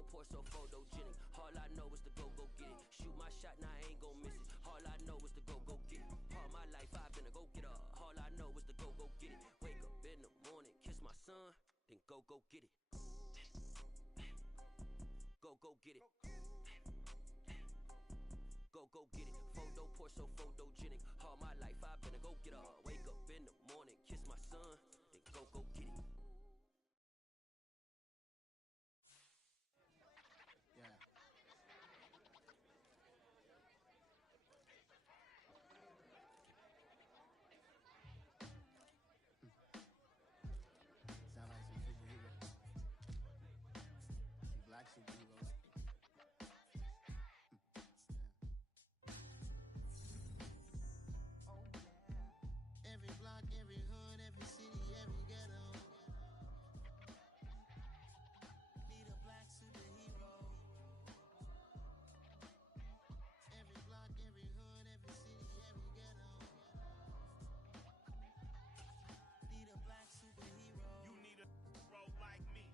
Photo poor, so photogenic. All I know is to go get it. Shoot my shot, now I ain't gon' miss it. All I know is to go get it. All my life I've been a go-getter. All I know is to go get it. Wake up in the morning, kiss my son, then go get it. Go get it. Go get it. Photo poor, so photogenic. All my life I've been a go-getter. Wake up in the morning, kiss my son, then go get it. Yeah. Sound like some superheroes. Some black superheroes. Oh yeah. Every block, every hood, every city, every ghetto. Need a black superhero. Every block, every hood, every city, every ghetto. Need a black superhero. You need a role like me.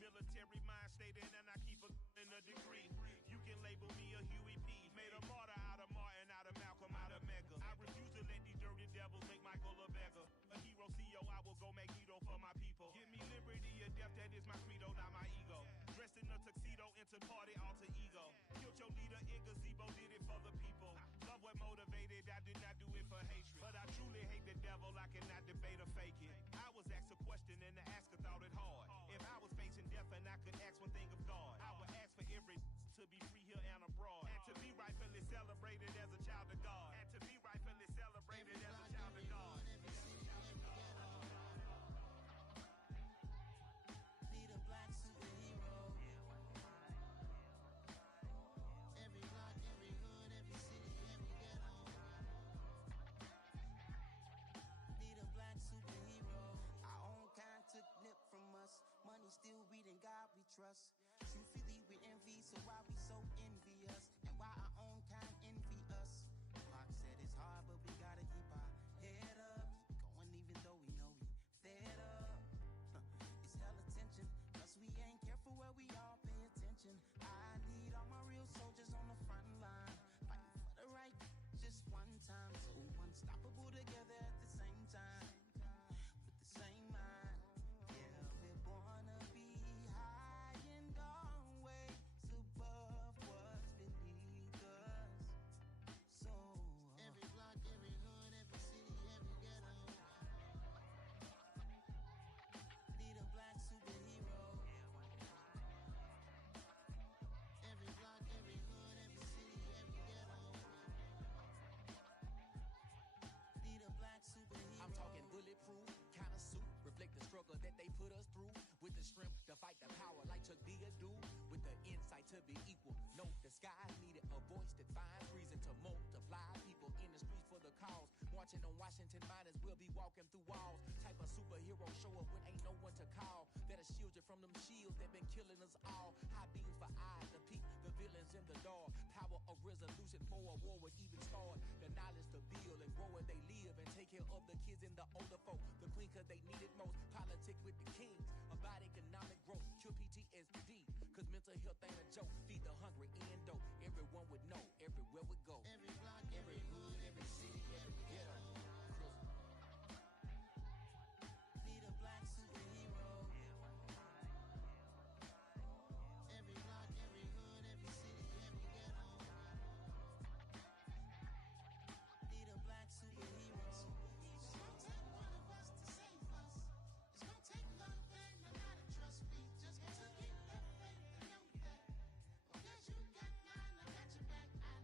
Military mind stated, and I keep in a degree. You can label me a Huey P. Made a martyr out of Martin, out of Malcolm, out of Mega. I refuse to let these dirty devils make Michael a beggar. A hero CEO, I will go Magneto for my people. Give me liberty or death, that is my credo, not my ego. Dressed in a tuxedo, into party, alter ego. Killed your leader in gazebo, did it for the people. Love what motivated, I did not do it for hatred. But I truly hate the devil, I cannot debate or fake it. I was asked a question and the asker thought it hard. If I was facing death and I could ask one thing of God, I would ask for every to be free here and abroad. And to be rightfully celebrated as a child of God. And to be rightfully celebrated as a child of God. Need a black superhero. Every block, every hood, every city, every ghetto. Need a black superhero. Our own kind took nip from us. Money still reading God we trust. Truthfully we envy, so why we so envious? And why our own kind envy us? Pac said it's hard, but we gotta keep our head up. Going even though we know we fed up. It's hella tension, cause we ain't careful where we all pay attention. I need all my real soldiers on the front line, fighting for the right just one time. So unstoppable together at the same time, with the same mind. Yeah, we're born to be high and always above what's beneath us. So every block, every hood, every city, every ghetto. Need a black superhero. Every block, every hood, every city, every ghetto. Need a black superhero. I'm talking bulletproof, kind of suit, reflect the struggle that they put us through. With the strength to fight the power like Chuck D do. With the insight to be equal. No, the skies needed a voice that finds reason to multiply. People in the streets for the cause. Marching on Washington miners will be walking through walls. Type of superhero show up when ain't no one to call. That'll shield you from them shields that been killing us all. High beams for eyes to peep the villains in the dark. Power of resolution for a war would even start. The knowledge to build and grow where they live and take care of the kids and the older folk. The queen cause they need it most. Politics with the kings. About economic growth. Cure PTSD. Cause mental health ain't a joke. Feed the hungry and dope. Everyone would know. Everywhere we go. Every block, every hood, every city, every ghetto. Need a black superhero. Every block, every hood, every city, every ghetto. Need a black superhero. It's gonna take one of us to save us. It's gonna take love and a lot of trust. We just got to get that faith and know that. Because you got mine, I got your back. I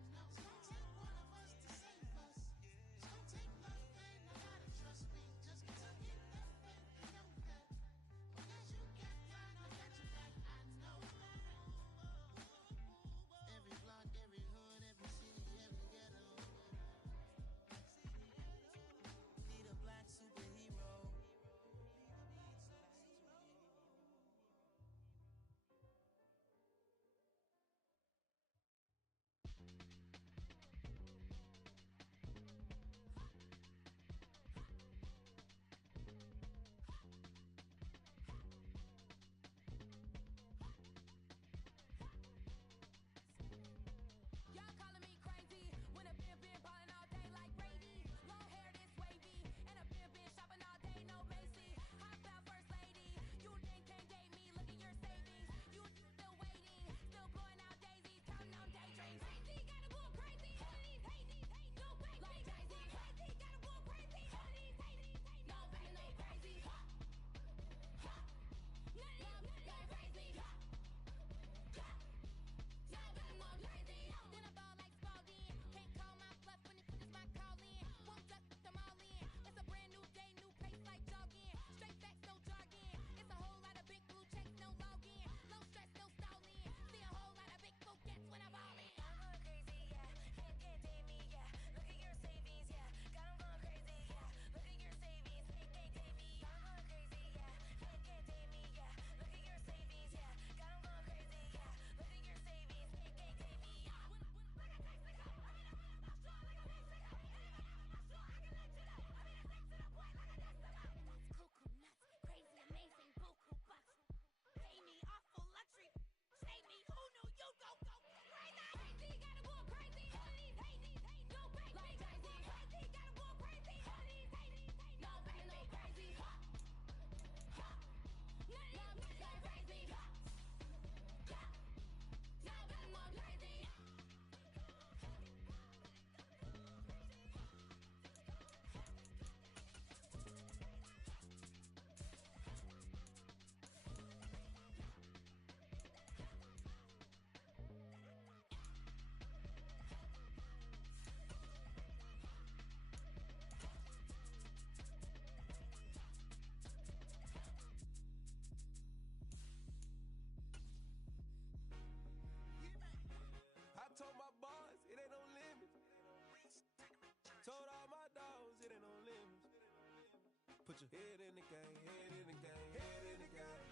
Put your head in the game, head in the game, head in the game.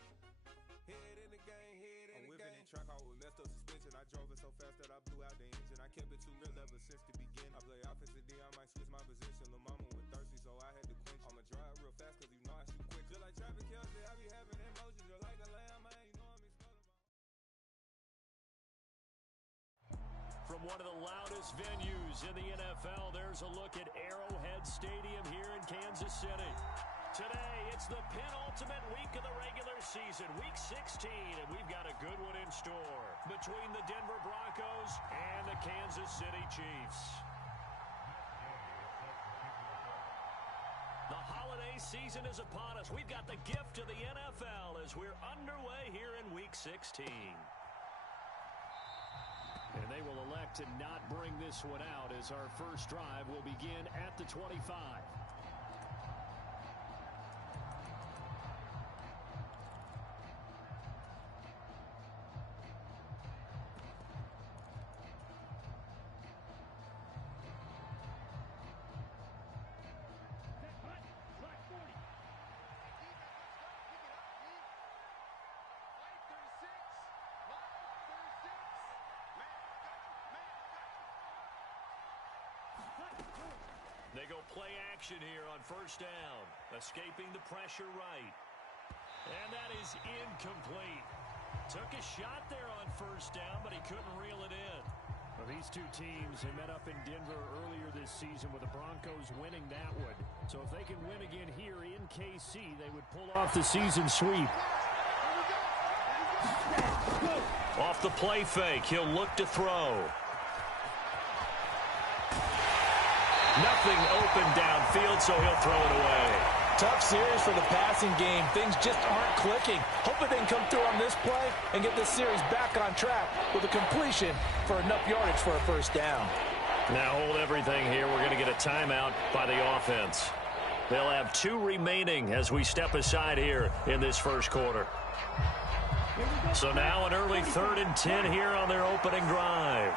Head in the game, head in the game. I'm whipping in track, I was messed up suspension. I drove it so fast that I blew out the engine. I kept it too real ever since the beginning. I play offense and D, I might switch my position. Lil' mama was thirsty, so I had to quench. I'ma drive real fast, cause you know I shoot quick. Just like Travis Kelce, I be having emotions. Just like a lamb, man, you know I'm exploding. From one of the loudest venues in the NFL, there's a look at Arrowhead Stadium here in Kansas City. Today, it's the penultimate week of the regular season, week 16, and we've got a good one in store between the Denver Broncos and the Kansas City Chiefs. The holiday season is upon us. We've got the gift of the NFL as we're underway here in week 16. And they will elect to not bring this one out as our first drive will begin at the 25. They go play action here on first down. Escaping the pressure right. And that is incomplete. Took a shot there on first down, but he couldn't reel it in. Well, these two teams, they met up in Denver earlier this season with the Broncos winning that one. So if they can win again here in KC, they would pull off the season sweep. Off the play fake, he'll look to throw. Nothing open downfield, so he'll throw it away. Tough series for the passing game. Things just aren't clicking. Hope they can come through on this play and get this series back on track with a completion for enough yardage for a first down. Now hold everything here. We're going to get a timeout by the offense. They'll have 2 remaining as we step aside here in this first quarter. So now an early 3rd and 10 here on their opening drive.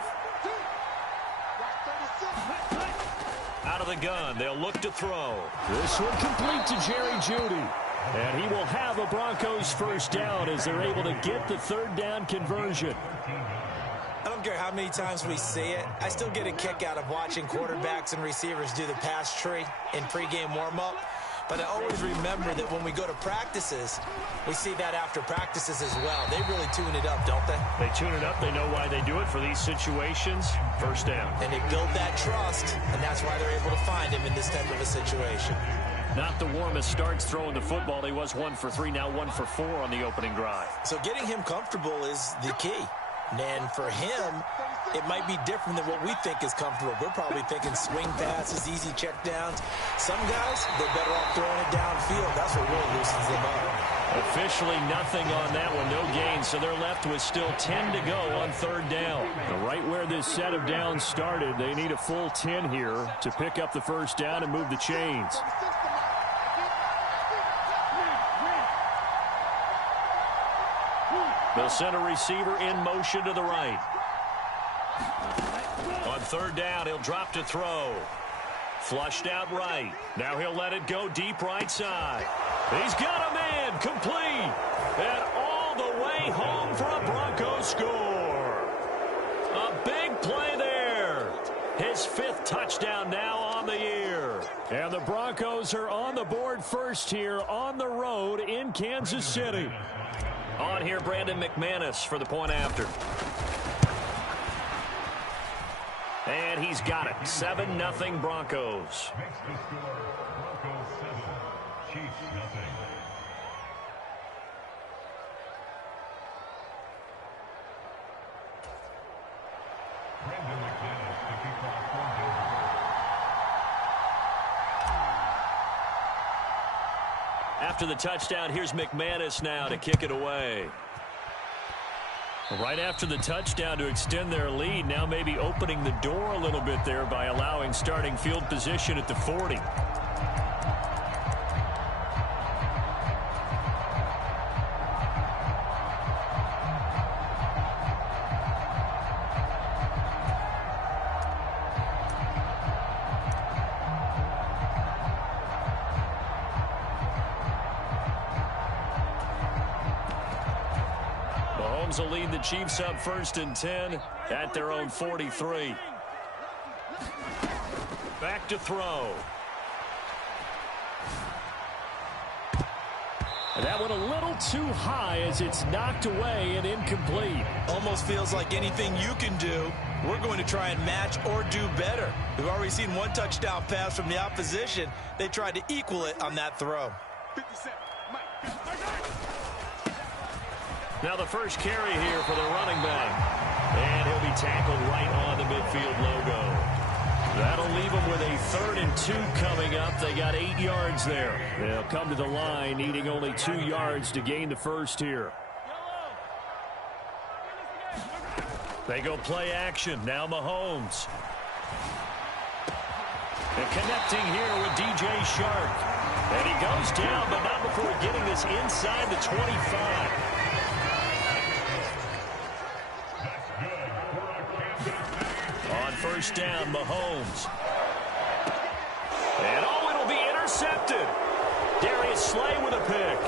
Out of the gun, they'll look to throw. This one complete to Jerry Jeudy. And he will have a Broncos first down as they're able to get the 3rd down conversion. I don't care how many times we see it. I still get a kick out of watching quarterbacks and receivers do the pass tree in pregame warm-up. But I always remember that when we go to practices, we see that after practices as well. They really tune it up, don't they? They tune it up. They know why they do it for these situations. First down. And they build that trust, and that's why they're able to find him in this type of a situation. Not the warmest starts throwing the football. He was 1 for 3, now 1 for 4 on the opening drive. So getting him comfortable is the key. And for him, it might be different than what we think is comfortable. We're probably thinking swing passes, easy check downs. Some guys, they're better off throwing it downfield. That's what really loosens them up. Officially nothing on that one, no gain. So they're left with still 10 to go on 3rd down. Now, right where this set of downs started, they need a full 10 here to pick up the first down and move the chains. They'll send a receiver in motion to the right. On 3rd down, he'll drop to throw. Flushed out right. Now he'll let it go deep right side. He's got a man complete. And all the way home for a Broncos score. A big play there. His 5th touchdown now on the year. And the Broncos are on the board first here on the road in Kansas City. On here, Brandon McManus for the point after. And he's got it. 7-0 Broncos. After the touchdown, here's McManus now to kick it away. Right after the touchdown to extend their lead, now maybe opening the door a little bit there by allowing starting field position at the 40. Mahomes will lead the Chiefs up 1st and 10 at their own 43. Back to throw. And that one a little too high as it's knocked away and incomplete. Almost feels like anything you can do, we're going to try and match or do better. We've already seen one touchdown pass from the opposition. They tried to equal it on that throw. Now the first carry here for the running back. And he'll be tackled right on the midfield logo. That'll leave them with a 3rd and 2 coming up. They got 8 yards there. They'll come to the line needing only 2 yards to gain the first here. They go play action. Now Mahomes. And connecting here with DJ Shark. And he goes down, but not before getting this inside the 25. On first down, Mahomes. And it'll be intercepted. Darius Slay with a pick.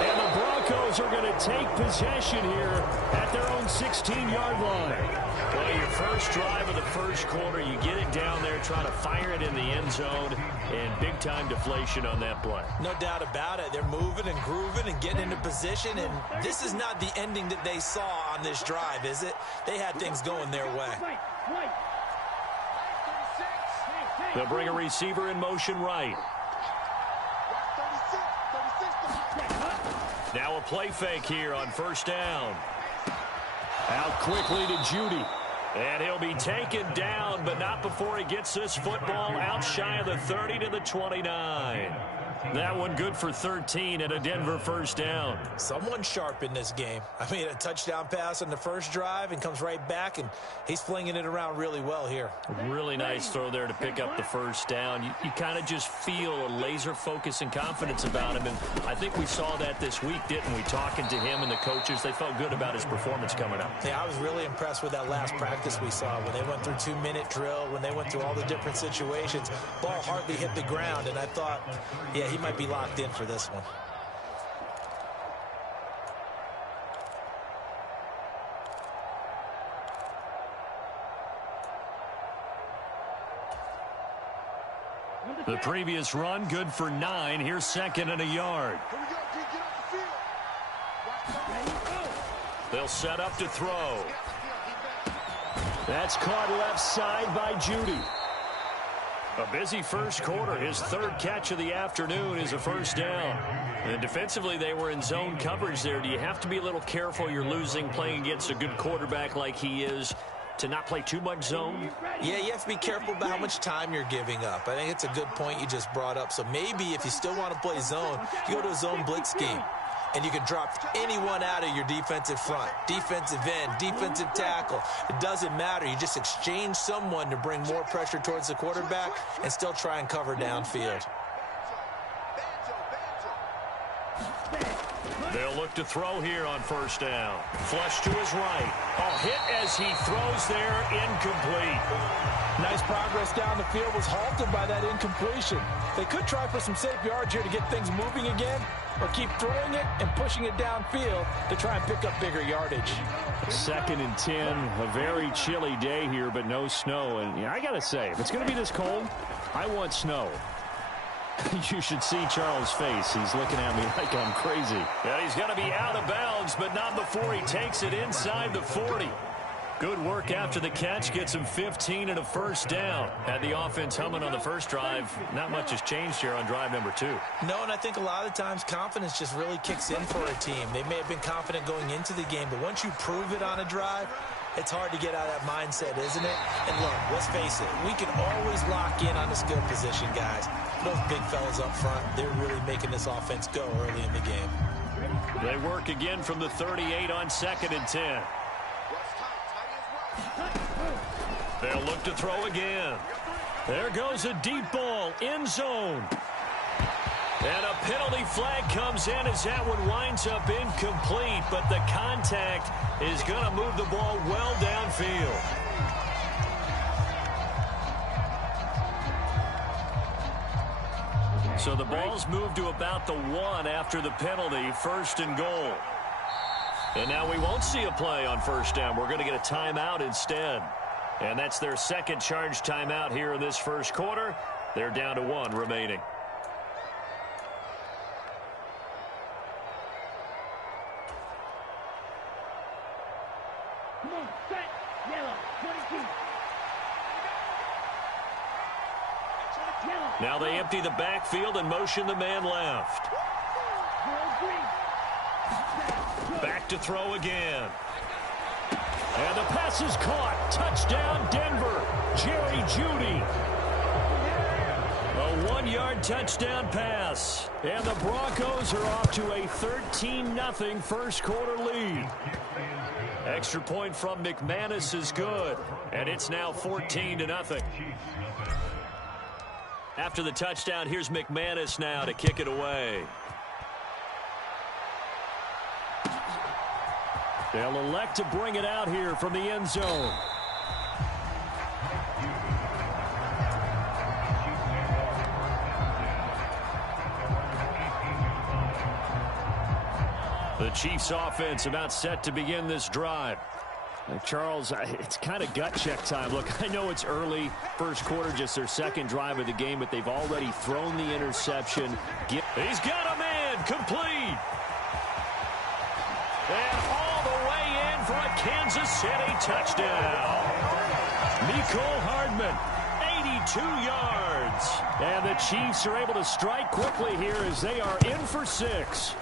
And the Broncos are going to take possession here at their own 16-yard line. Well, your first drive of the first quarter, you get it down there, trying to fire it in the end zone, and big-time deflation on that play. No doubt about it. They're moving and grooving and getting into position, and this is not the ending that they saw on this drive, is it? They had things going their way. They'll bring a receiver in motion right. Now a play fake here on first down. Out quickly to Judy. And he'll be taken down, but not before he gets this football out shy of the 30 to the 29. That one good for 13 and a Denver first down. Someone sharp in this game. I mean, a touchdown pass on the first drive and comes right back, and he's flinging it around really well here. Really nice throw there to pick up the first down. You kind of just feel a laser focus and confidence about him, and I think we saw that this week, didn't we? Talking to him and the coaches, they felt good about his performance coming up. Yeah, I was really impressed with that last practice we saw when they went through 2-minute drill, when they went through all the different situations. Ball hardly hit the ground, and I thought, yeah, he might be locked in for this one. The previous run, good for 9. Here's 2nd and a yard. They'll set up to throw. That's caught left side by Judy. A busy first quarter. His 3rd catch of the afternoon is a first down. And defensively, they were in zone coverage there. Do you have to be a little careful? You're losing playing against a good quarterback like he is to not play too much zone? Yeah, you have to be careful about how much time you're giving up. I think it's a good point you just brought up. So maybe if you still want to play zone, you go to a zone blitz scheme. And you can drop anyone out of your defensive front, defensive end, defensive tackle. It doesn't matter. You just exchange someone to bring more pressure towards the quarterback and still try and cover downfield. They'll look to throw here on first down. Flush to his right. A hit as he throws there, incomplete. Nice progress down the field, was halted by that incompletion. They could try for some safe yards here to get things moving again, or keep throwing it and pushing it downfield to try and pick up bigger yardage. 2nd and 10, a very chilly day here, but no snow. And I got to say, if it's going to be this cold, I want snow. You should see Charles' face. He's looking at me like I'm crazy. Yeah, he's going to be out of bounds, but not before he takes it inside the 40. Good work after the catch. Gets him 15 and a first down. Had the offense humming on the first drive. Not much has changed here on drive number 2. No, and I think a lot of times confidence just really kicks in for a team. They may have been confident going into the game, but once you prove it on a drive, it's hard to get out of that mindset, isn't it? And look, let's face it, we can always lock in on the skill position, guys. Those big fellas up front, they're really making this offense go early in the game. They work again from the 38 on 2nd and 10. They'll look to throw again. There goes a deep ball, end zone. And a penalty flag comes in as that one winds up incomplete, but the contact is going to move the ball well downfield. So the ball's moved to about the 1 after the penalty, 1st and goal. And now we won't see a play on first down. We're going to get a timeout instead. And that's their second charge timeout here in this first quarter. They're down to 1 remaining. Come on, set, yellow, 22. Yellow. Now they empty the backfield and motion the man left. Back to throw again. And the pass is caught. Touchdown, Denver. Jerry Jeudy. A 1-yard touchdown pass. And the Broncos are off to a 13-0 first quarter lead. Extra point from McManus is good. And it's now 14-0. After the touchdown, here's McManus now to kick it away. They'll elect to bring it out here from the end zone. The Chiefs offense about set to begin this drive. Charles, it's kind of gut check time. Look, I know it's early, first quarter, just their second drive of the game, but they've already thrown the interception. He's got a man, complete. And all the way in for a Kansas City touchdown. Mecole Hardman, 82 yards. And the Chiefs are able to strike quickly here as they are in for 6.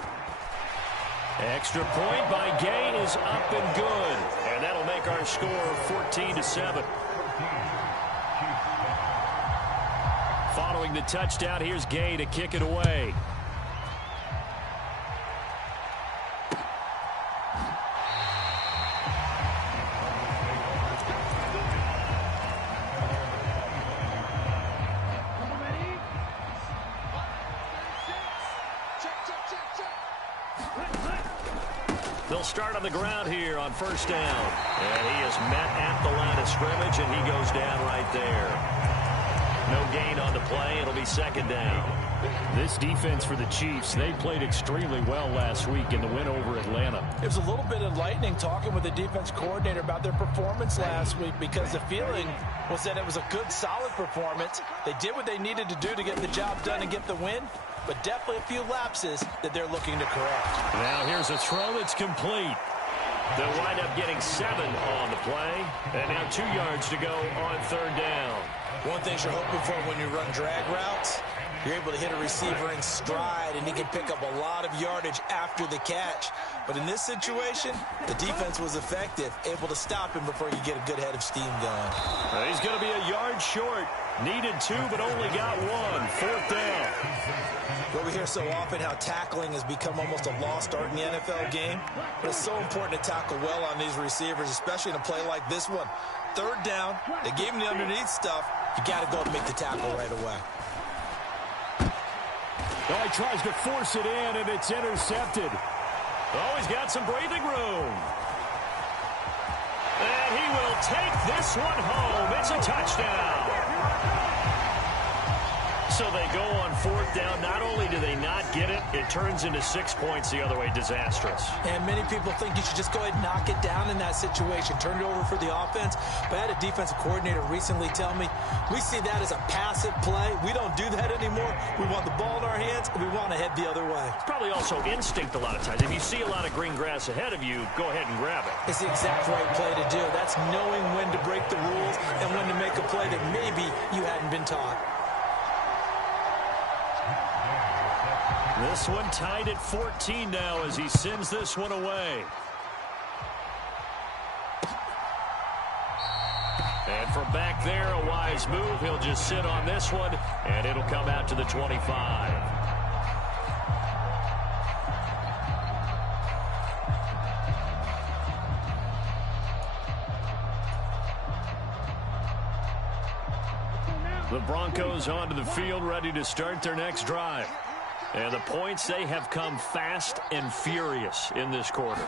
Extra point by Gay is up and good. And that'll make our score 14-7. Following the touchdown, here's Gay to kick it away. They'll start on the ground here on first down. And he is met at the line of scrimmage, and he goes down right there. No gain on the play. It'll be second down. This defense for the Chiefs, they played extremely well last week in the win over Atlanta. It was a little bit enlightening talking with the defense coordinator about their performance last week, because the feeling was that it was a good, solid performance. They did what they needed to do to get the job done and get the win, but definitely a few lapses that they're looking to correct. Now here's a throw that's complete. They'll wind up getting 7 on the play, and now 2 yards to go on third down. One thing you're hoping for when you run drag routes, you're able to hit a receiver in stride, and he can pick up a lot of yardage after the catch. But in this situation, the defense was effective, able to stop him before you get a good head of steam going. He's going to be a yard short. Needed 2, but only got 1. Fourth down. Well, we hear so often how tackling has become almost a lost art in the NFL game. But it's so important to tackle well on these receivers, especially in a play like this one. Third down, they gave him the underneath stuff. You got to go and make the tackle right away. Oh, he tries to force it in, and it's intercepted. Oh, he's got some breathing room. And he will take this one home. It's a touchdown. So they go on fourth down. Not only do they not get it, it turns into 6 points the other way. Disastrous. And many people think you should just go ahead and knock it down in that situation. Turn it over for the offense. But I had a defensive coordinator recently tell me, we see that as a passive play. We don't do that anymore. We want the ball in our hands, and we want to head the other way. It's probably also instinct a lot of times. If you see a lot of green grass ahead of you, go ahead and grab it. It's the exact right play to do. That's knowing when to break the rules and when to make a play that maybe you hadn't been taught. This one tied at 14 now as he sends this one away. And from back there, a wise move. He'll just sit on this one, and it'll come out to the 25. The Broncos onto the field, ready to start their next drive. And the points, they have come fast and furious in this quarter.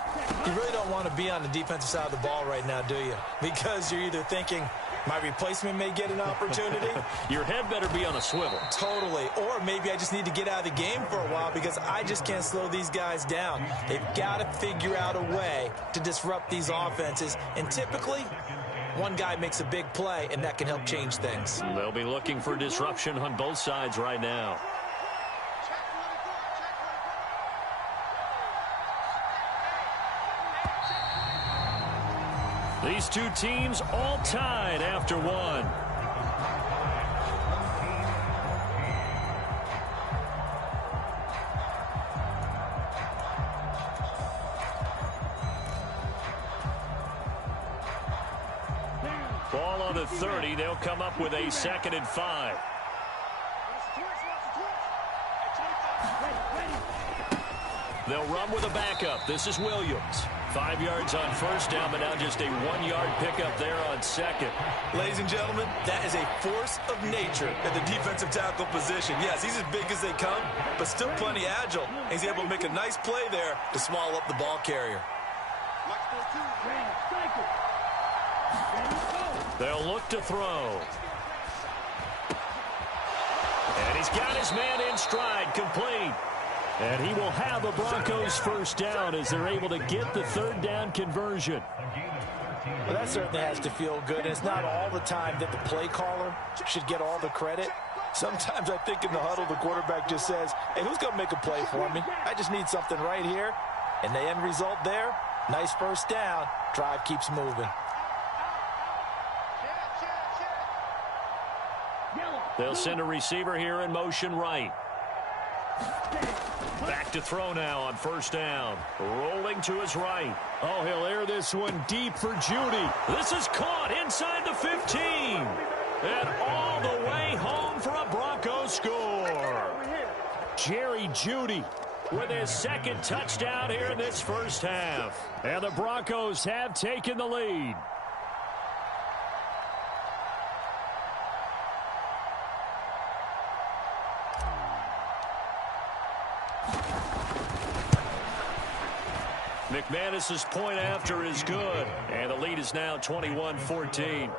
You really don't want to be on the defensive side of the ball right now, do you? Because you're either thinking, My replacement may get an opportunity. Your head better be on a swivel. Totally. Or maybe I just need to get out of the game for a while because I just can't slow these guys down. They've got to figure out a way to disrupt these offenses. And typically, one guy makes a big play, and that can help change things. They'll be looking for disruption on both sides right now. These two teams all tied after one. Ball on the 30. They'll come up with a 2nd and 5. They'll run with a backup. This is Williams. 5 yards on first down, but now just a 1-yard pickup there on second. Ladies and gentlemen, that is a force of nature at the defensive tackle position. Yes, he's as big as they come, but still plenty agile. He's able to make a nice play there to small up the ball carrier. They'll look to throw. And he's got his man in stride, complete. And he will have a Broncos first down as they're able to get the 3rd down conversion. Well, that certainly has to feel good. And it's not all the time that the play caller should get all the credit. Sometimes I think in the huddle, the quarterback just says, hey, who's going to make a play for me? I just need something right here. And the end result there, nice first down. Drive keeps moving. They'll send a receiver here in motion right. Back to throw now on first down. Rolling to his right. Oh, he'll air this one deep for Judy. This is caught inside the 15. And all the way home for a Broncos score. Jerry Judy with his 2nd touchdown here in this first half. And the Broncos have taken the lead. McManus's point after is good. And the lead is now 21-14.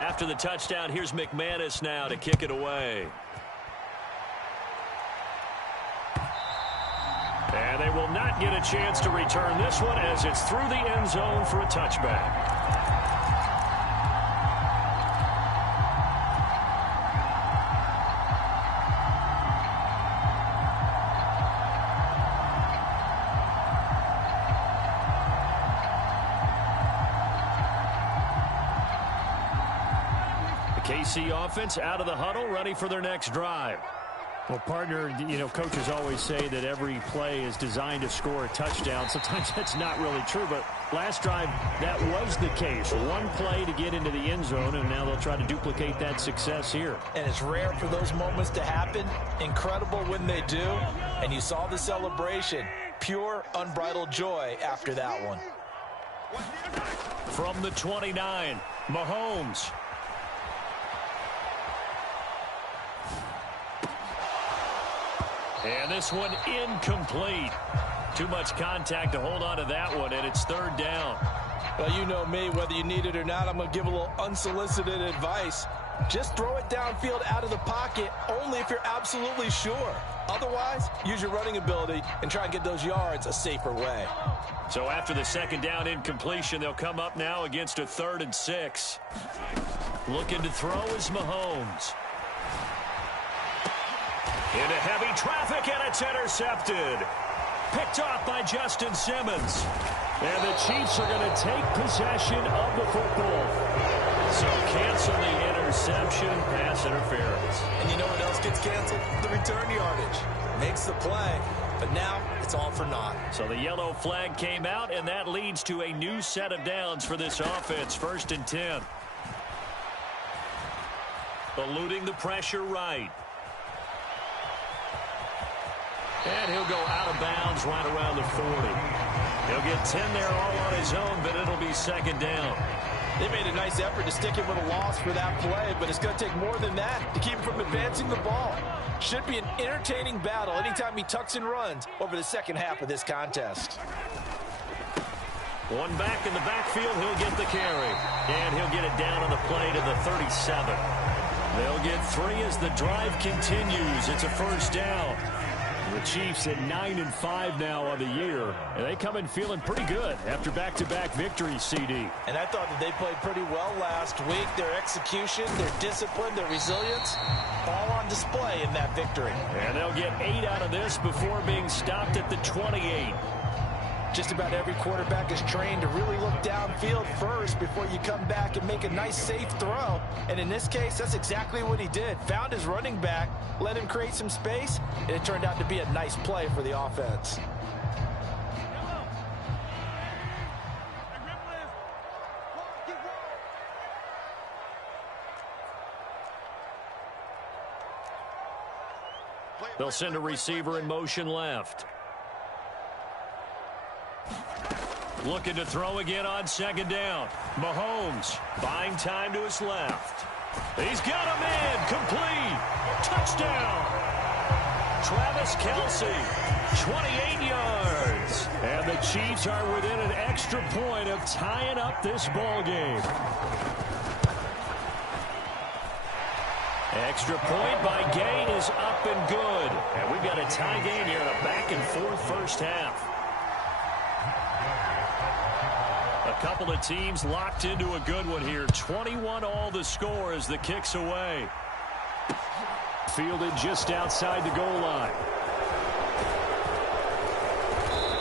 After the touchdown, here's McManus now to kick it away. And they will not get a chance to return this one as it's through the end zone for a touchback. KC offense out of the huddle, ready for their next drive. Well, partner, you know, coaches always say that every play is designed to score a touchdown. Sometimes that's not really true, but last drive, that was the case. One play to get into the end zone, and now they'll try to duplicate that success here. And it's rare for those moments to happen. Incredible when they do. And you saw the celebration. Pure, unbridled joy after that one. From the 29, Mahomes. And this one incomplete. Too much contact to hold on to that one, and it's 3rd down. Well, you know me, whether you need it or not, I'm going to give a little unsolicited advice. Just throw it downfield out of the pocket only if you're absolutely sure. Otherwise, use your running ability and try and get those yards a safer way. So after the 2nd down incompletion, they'll come up now against a 3rd and 6. Looking to throw is Mahomes. Into heavy traffic, and it's intercepted. Picked off by Justin Simmons. And the Chiefs are going to take possession of the football. So cancel the interception, pass interference. And you know what else gets canceled? The return yardage. Makes the play, but now it's all for naught. So the yellow flag came out, and that leads to a new set of downs for this offense. 1st and 10. Eluding the pressure right. And he'll go out of bounds right around the 40. He'll get 10 there all on his own, but it'll be second down. They made a nice effort to stick him with a loss for that play, but it's going to take more than that to keep him from advancing the ball. Should be an entertaining battle anytime he tucks and runs over the second half of this contest. One back in the backfield, he'll get the carry. And he'll get it down on the play to the 37. They'll get 3 as the drive continues. It's a first down. The Chiefs at 9-5 now on the year, and they come in feeling pretty good after back-to-back victories, CD. And I thought that they played pretty well last week. Their execution, their discipline, their resilience, all on display in that victory. And they'll get 8 out of this before being stopped at the 28. Just about every quarterback is trained to really look downfield first before you come back and make a nice, safe throw. And in this case, that's exactly what he did. Found his running back, let him create some space, and it turned out to be a nice play for the offense. They'll send a receiver in motion left. Looking to throw again on second down. Mahomes buying time to his left. He's got a man complete. Touchdown. Travis Kelce, 28 yards. And the Chiefs are within an extra point of tying up this ball game. Extra point by Gain is up and good. And we've got a tie game here in a back-and-forth first half. A couple of teams locked into a good one here. 21 all the score as the kick's away. Fielded just outside the goal line.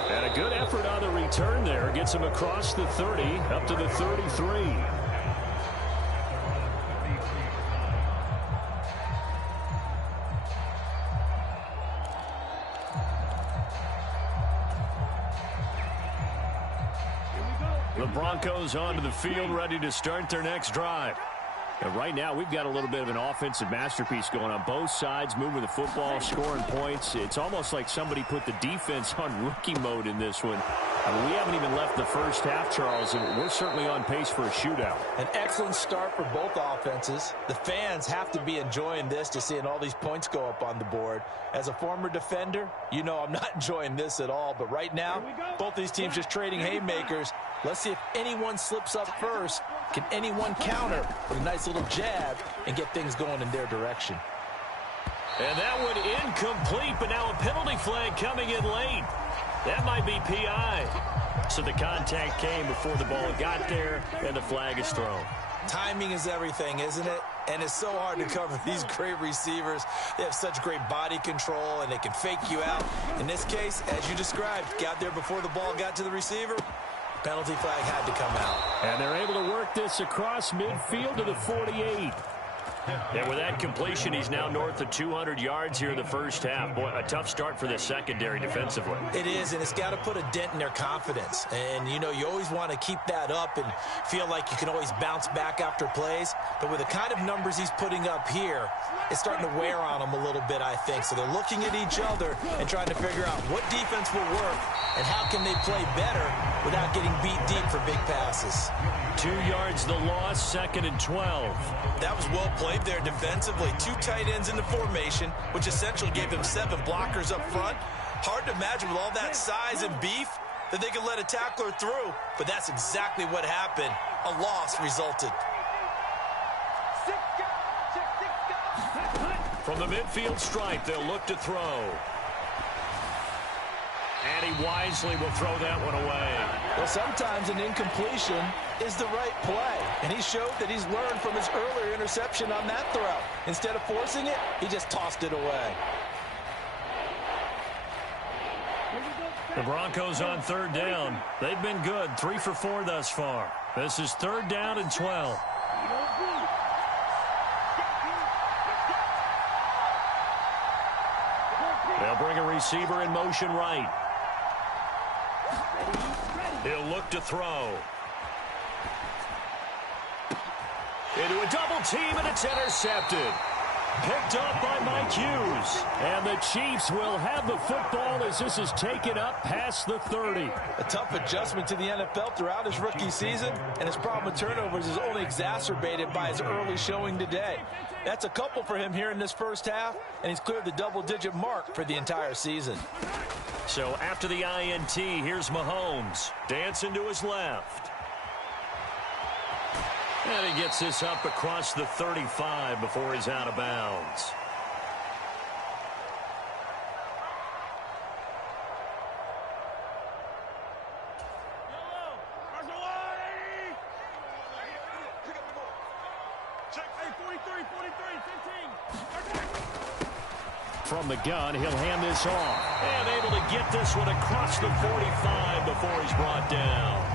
And a good effort on the return there. Gets him across the 30 up to the 33. The Broncos onto the field, ready to start their next drive. And right now, we've got a little bit of an offensive masterpiece going on both sides, moving the football, scoring points. It's almost like somebody put the defense on rookie mode in this one. I mean, we haven't even left the first half, Charles, and we're certainly on pace for a shootout. An excellent start for both offenses. The fans have to be enjoying this to seeing all these points go up on the board. As a former defender, you know I'm not enjoying this at all. But right now, both these teams just trading haymakers. Let's see if anyone slips up first. Can anyone counter with a nice little jab and get things going in their direction? And that one incomplete, but now a penalty flag coming in late. That might be PI. So the contact came before the ball got there, and the flag is thrown. Timing is everything, isn't it? And it's so hard to cover these great receivers. They have such great body control, and they can fake you out. In this case, as you described, got there before the ball got to the receiver. Penalty flag had to come out. And they're able to work this across midfield to the 48. And with that completion, he's now north of 200 yards here in the first half. Boy, a tough start for the secondary defensively. It is, and it's got to put a dent in their confidence. And, you know, you always want to keep that up and feel like you can always bounce back after plays. But with the kind of numbers he's putting up here, it's starting to wear on them a little bit, I think. So they're looking at each other and trying to figure out what defense will work and how can they play better without getting beat deep for big passes. 2 yards the loss, 2nd and 12. That was well played there defensively. 2 tight ends in the formation, which essentially gave them 7 blockers up front. Hard to imagine with all that size and beef that they could let a tackler through, but that's exactly what happened. A loss resulted. From the midfield stripe, they'll look to throw. And he wisely will throw that one away. Well, sometimes an incompletion is the right play. And he showed that he's learned from his earlier interception on that throw. Instead of forcing it, he just tossed it away. The Broncos on 3rd down. They've been good, 3 for 4 thus far. This is 3rd down and 12. They'll bring a receiver in motion right. He'll look to throw. Into a double team, and it's intercepted. Picked up by Mike Hughes. And the Chiefs will have the football as this is taken up past the 30. A tough adjustment to the NFL throughout his rookie season, and his problem with turnovers is only exacerbated by his early showing today. That's a couple for him here in this first half, and he's cleared the double-digit mark for the entire season. So after the INT, here's Mahomes. Dancing to his left. And he gets this up across the 35 before he's out of bounds. From the gun, he'll hand this off. And able to get this one across the 45 before he's brought down.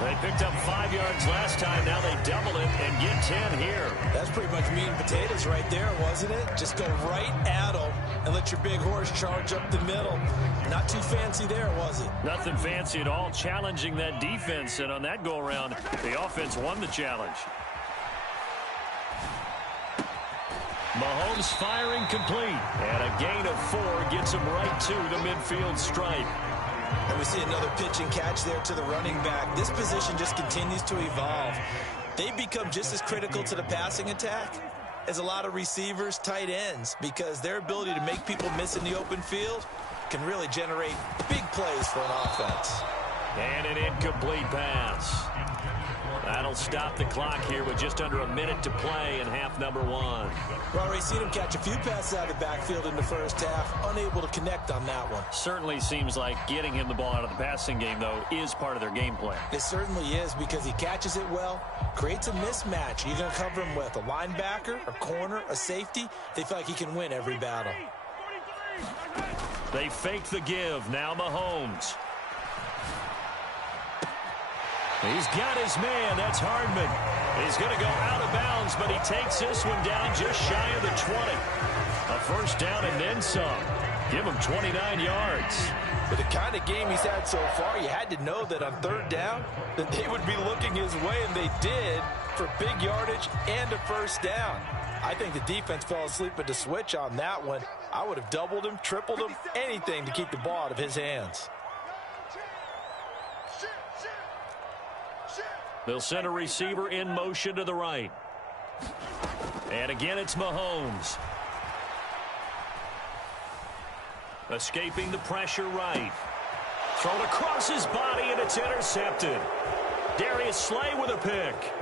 They picked up 5 yards last time. Now they double it and get 10 here. That's pretty much meat and potatoes right there, wasn't it? Just go right at them and let your big horse charge up the middle. Not too fancy there, was it? Nothing fancy at all. Challenging that defense. And on that go-around, the offense won the challenge. Mahomes firing complete. And a gain of 4 gets him right to the midfield stripe. And we see another pitch and catch there to the running back. This position just continues to evolve. They become just as critical to the passing attack as a lot of receivers, tight ends, because their ability to make people miss in the open field can really generate big plays for an offense. And an incomplete pass. That'll stop the clock here with just under a minute to play in half number 1. We've already seen him catch a few passes out of the backfield in the first half, unable to connect on that one. Certainly seems like getting him the ball out of the passing game, though, is part of their game plan. It certainly is, because he catches it well, creates a mismatch. You're going to cover him with a linebacker, a corner, a safety. They feel like he can win every battle. They fake the give. Now Mahomes. He's got his man. That's Hardman. He's going to go out of bounds, but he takes this one down just shy of the 20. A first down and then some. Give him 29 yards. With the kind of game he's had so far, you had to know that on third down that they would be looking his way, and they did, for big yardage and a first down. I think the defense fell asleep at the switch on that one. I would have doubled him, tripled him, anything to keep the ball out of his hands. They'll send a receiver in motion to the right. And again, it's Mahomes. Escaping the pressure right. Thrown across his body, and it's intercepted. Darius Slay with a pick.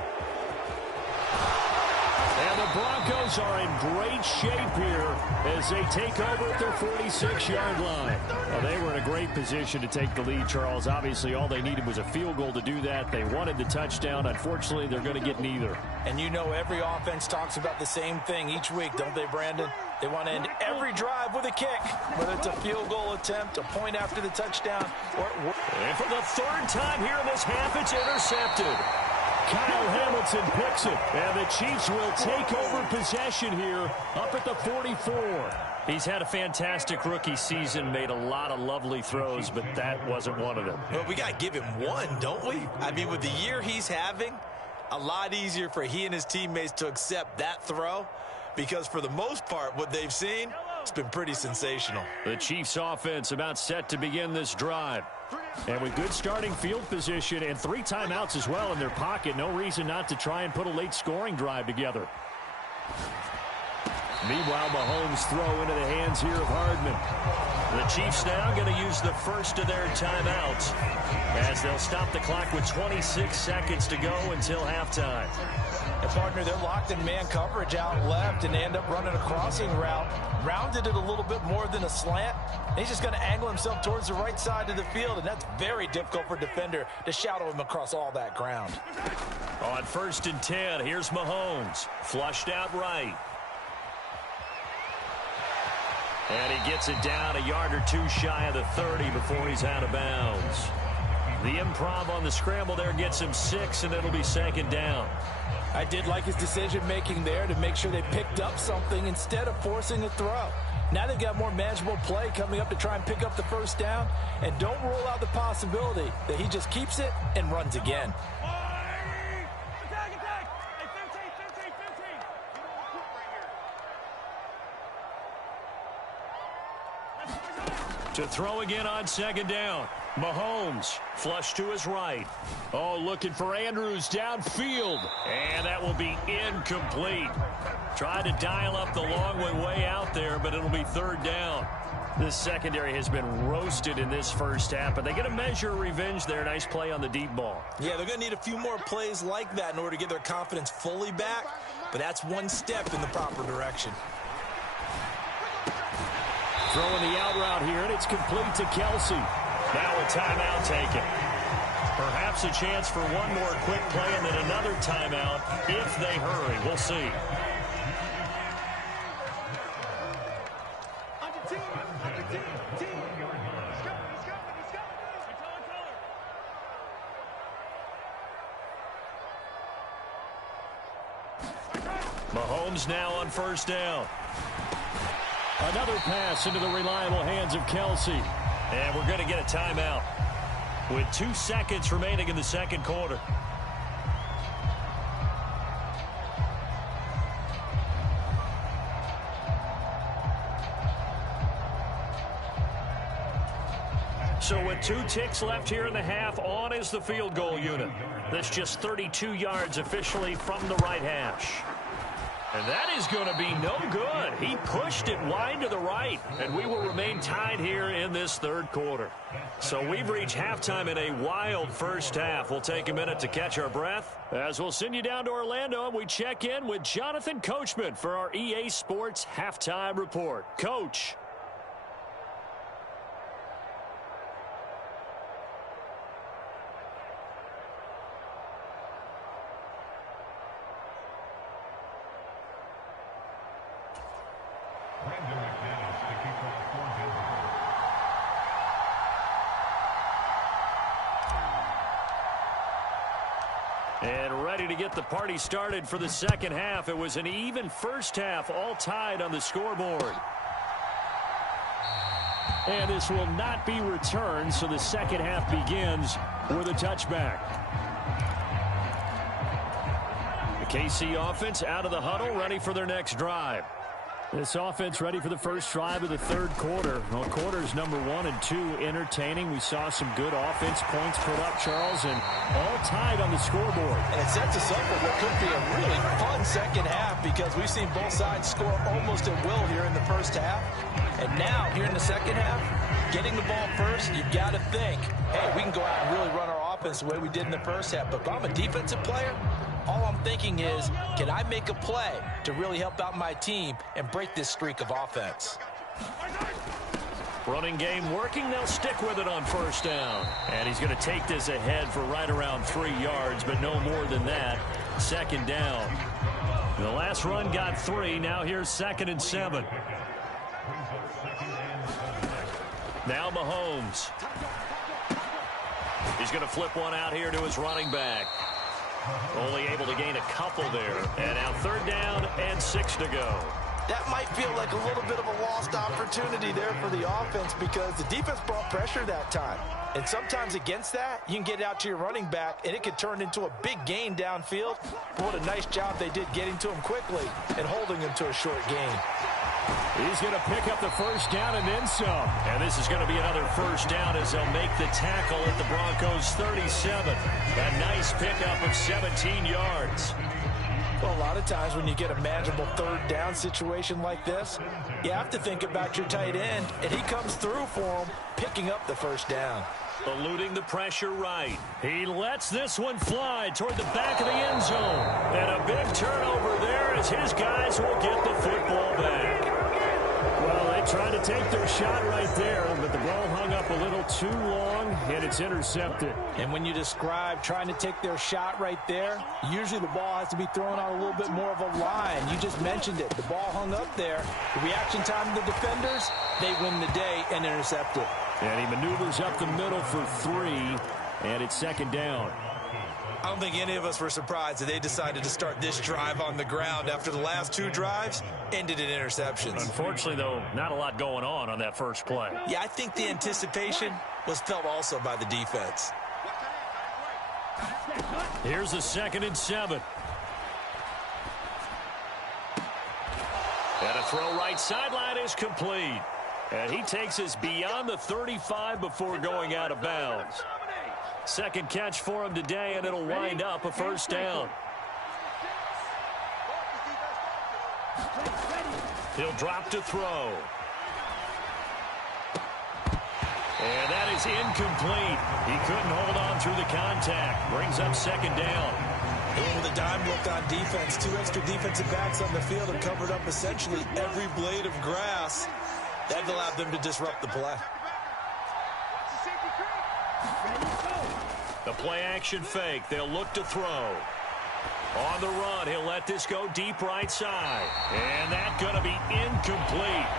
And the Broncos are in great shape here as they take over at their 46-yard line. Well, they were in a great position to take the lead, Charles. Obviously, all they needed was a field goal to do that. They wanted the touchdown. Unfortunately, they're going to get neither. And you know every offense talks about the same thing each week, don't they, Brandon? They want to end every drive with a kick, whether it's a field goal attempt, a point after the touchdown, or... And for the third time here in this half, it's intercepted. Kyle Hamilton picks it, and the Chiefs will take over possession here up at the 44. He's had a fantastic rookie season, made a lot of lovely throws, but that wasn't one of them. Well, we got to give him one, don't we? I mean, with the year he's having, a lot easier for he and his teammates to accept that throw, because for the most part, what they've seen, it's been pretty sensational. The Chiefs offense about set to begin this drive. And with good starting field position and 3 timeouts as well in their pocket, no reason not to try and put a late scoring drive together. Meanwhile, Mahomes throw into the hands here of Hardman. The Chiefs now going to use the first of their timeouts as they'll stop the clock with 26 seconds to go until halftime. And partner, they're locked in man coverage out left, and they end up running a crossing route. Rounded it a little bit more than a slant. And he's just going to angle himself towards the right side of the field, and that's very difficult for a defender to shadow him across all that ground. On 1st and 10, here's Mahomes. Flushed out right. And he gets it down a yard or 2 shy of the 30 before he's out of bounds. The improv on the scramble there gets him 6, and it'll be 2nd down. I did like his decision-making there to make sure they picked up something instead of forcing a throw. Now they've got more manageable play coming up to try and pick up the first down, and don't rule out the possibility that he just keeps it and runs again. To throw again on second down. Mahomes flush to his right. Oh, looking for Andrews downfield. And that will be incomplete. Tried to dial up the long way out there, but it'll be third down. This secondary has been roasted in this first half, but they get a measure of revenge there. Nice play on the deep ball. Yeah, they're going to need a few more plays like that in order to get their confidence fully back, but that's one step in the proper direction. Throwing the out route here, and it's complete to Kelsey. Now a timeout taken. Perhaps a chance for one more quick play and then another timeout if they hurry. We'll see. Mahomes now on first down. Another pass into the reliable hands of Kelsey. And we're going to get a timeout with 2 seconds remaining in the second quarter. So with 2 ticks left here in the half, on is the field goal unit. That's just 32 yards officially from the right hash. And that is going to be no good. He pushed it wide to the right, and we will remain tied here in this third quarter. So we've reached halftime in a wild first half. We'll take a minute to catch our breath as we'll send you down to Orlando, and we check in with Jonathan Coachman for our EA Sports Halftime Report. Coach. And ready to get the party started for the second half. It was an even first half, all tied on the scoreboard. And this will not be returned, so the second half begins with a touchback. The KC offense out of the huddle, ready for their next drive. This offense ready for the first drive of the third quarter. Well, quarters number 1 and 2 entertaining. We saw some good offense points put up, Charles, and all tied on the scoreboard. And it sets us up for what could be a really fun second half because we've seen both sides score almost at will here in the first half. And now, here in the second half, getting the ball first, you've got to think, hey, we can go out and really run our offense the way we did in the first half. But if I'm a defensive player, all I'm thinking is, can I make a play to really help out my team and break this streak of offense? Running game working. They'll stick with it on first down. And he's going to take this ahead for right around 3 yards, but no more than that. Second down. The last run got 3. Now here's 2nd and 7. Now Mahomes. He's going to flip one out here to his running back. Only able to gain a couple there. And now 3rd down and 6 to go. That might feel like a little bit of a lost opportunity there for the offense because the defense brought pressure that time. And sometimes against that, you can get out to your running back, and it could turn into a big gain downfield. But what a nice job they did getting to him quickly and holding him to a short gain. He's going to pick up the first down and then some. And this is going to be another first down as they'll make the tackle at the Broncos' 37. A nice pickup of 17 yards. Well, a lot of times when you get a manageable 3rd down situation like this, you have to think about your tight end, and he comes through for him, picking up the first down. Eluding the pressure right. He lets this one fly toward the back of the end zone. And a big turnover there as his guys will get the football back. Well, they tried to take their shot right there, but the ball hung up a little too long, and it's intercepted. And when you describe trying to take their shot right there, usually the ball has to be thrown on a little bit more of a line. You just mentioned it. The ball hung up there. The reaction time of the defenders, they win the day and intercept it. And he maneuvers up the middle for 3, and it's 2nd down. I don't think any of us were surprised that they decided to start this drive on the ground after the last 2 drives ended in interceptions. Unfortunately, though, not a lot going on that first play. Yeah, I think the anticipation was felt also by the defense. Here's the 2nd and 7. And a throw right sideline is complete. And he takes us beyond the 35 before going out of bounds. Second catch for him today, and it'll wind up a first down. He'll drop to throw. And that is incomplete. He couldn't hold on through the contact. Brings up second down. And with a dime look on defense, 2 extra defensive backs on the field have covered up essentially every blade of grass. That allowed them to disrupt the play. The play action fake. They'll look to throw. On the run, he'll let this go deep right side. And that's going to be incomplete.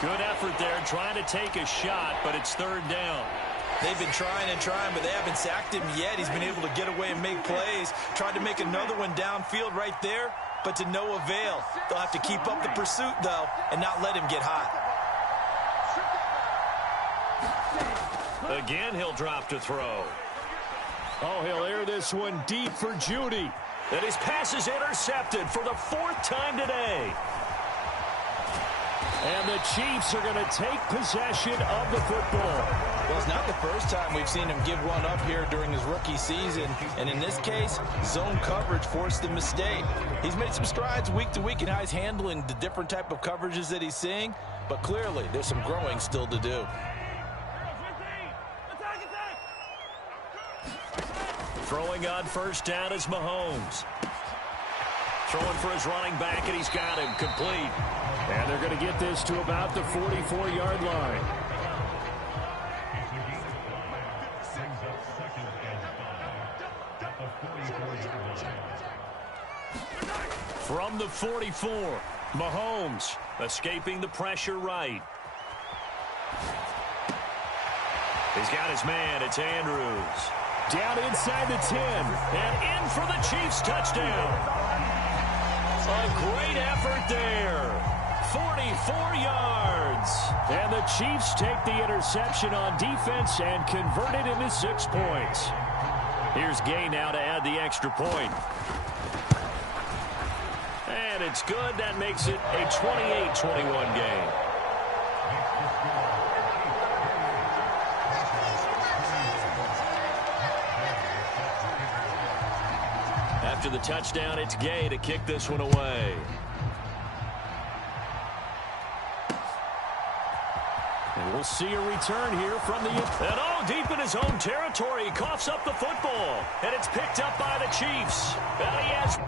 Good effort there, trying to take a shot, but it's third down. They've been trying and trying, but they haven't sacked him yet. He's been able to get away and make plays. Tried to make another one downfield right there, but to no avail. They'll have to keep up the pursuit, though, and not let him get hot. Again, he'll drop to throw. Oh, he'll air this one deep for Judy. And his pass is intercepted for the 4th time today. And the Chiefs are going to take possession of the football. Well, it's not the first time we've seen him give one up here during his rookie season. And in this case, zone coverage forced the mistake. He's made some strides week to week in how he's handling the different type of coverages that he's seeing. But clearly, there's some growing still to do. Throwing on first down is Mahomes. Throwing for his running back, and he's got him complete. And they're going to get this to about the 44-yard line. From the 44, Mahomes escaping the pressure right. He's got his man. It's Andrews. Down inside the 10. And in for the Chiefs touchdown. A great effort there. 44 yards. And the Chiefs take the interception on defense and convert it into 6 points. Here's Gay now to add the extra point. And it's good. That makes it a 28-21 game. After the touchdown, it's Gay to kick this one away. And we'll see a return here from the... And all deep in his own territory, he coughs up the football. And it's picked up by the Chiefs. And he has...